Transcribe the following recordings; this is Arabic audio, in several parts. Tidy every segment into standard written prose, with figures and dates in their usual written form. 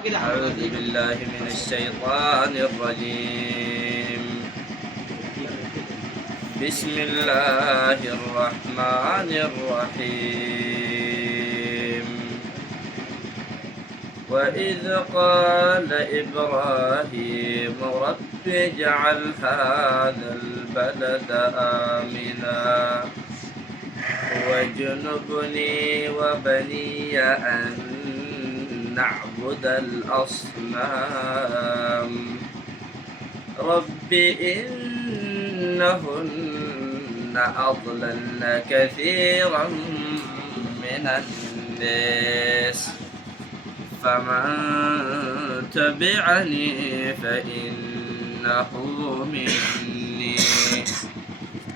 أعوذ بالله من الشيطان الرجيم. بسم الله الرحمن الرحيم. وإذ قال إبراهيم رب اجعل هذا البلد آمنا واجنبني وبني أن نعبد الأصنام رب إنهن أضللن كثيرا من الناس فمن تبعني فإنه مني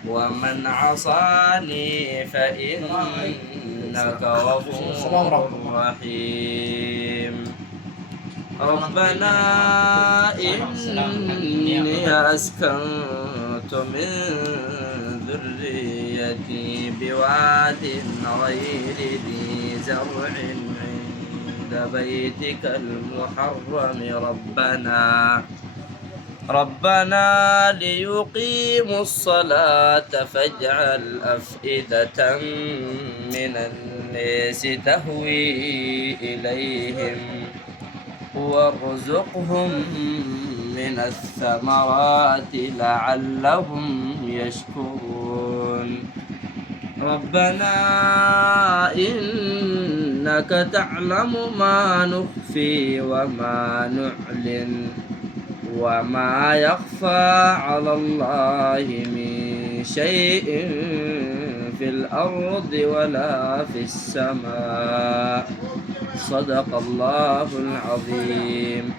ومن عصاني فإنك غفور رحيم. ربنا إني أسكنت من ذريتي بواد غير ذي زرع عند بيتك المحرم ربنا ليقيموا الصلاة فاجعل أفئدة من الناس تهوي إليهم وارزقهم من الثمرات لعلهم يشكرون. ربنا إنك تعلم ما نخفي وما نعلن وما يخفى على الله من شيء في الأرض ولا في السماء. صدق الله العظيم.